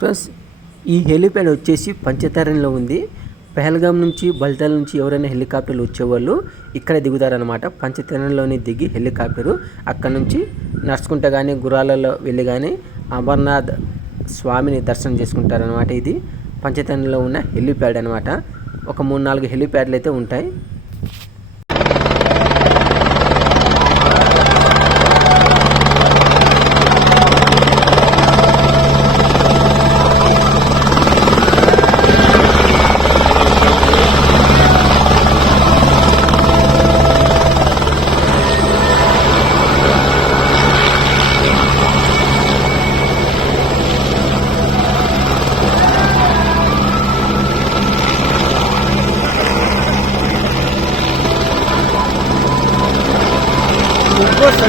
Plus ఈ helipad వచ్చేసి పంచతరణలో ఉంది. పెహల్గాం నుంచి బల్తాల్ నుంచి ఎవరైనా హెలికాప్టర్లు వచ్చేవాళ్ళు ఇక్కడ దిగుతారనమాట పంచతరణలోని దిగి హెలికాప్టరు అక్కడ నుంచి నడుచుకుంటా కానీ గుర్రాలలో వెళ్ళి కానీ అమర్నాథ్ స్వామిని దర్శనం చేసుకుంటారనమాట ఇది. పంచతరణలో ఉన్న హెలిప్యాడ్ అనమాట ఒక మూడు నాలుగు హెలిప్యాడ్లు అయితే ఉంటాయి. просто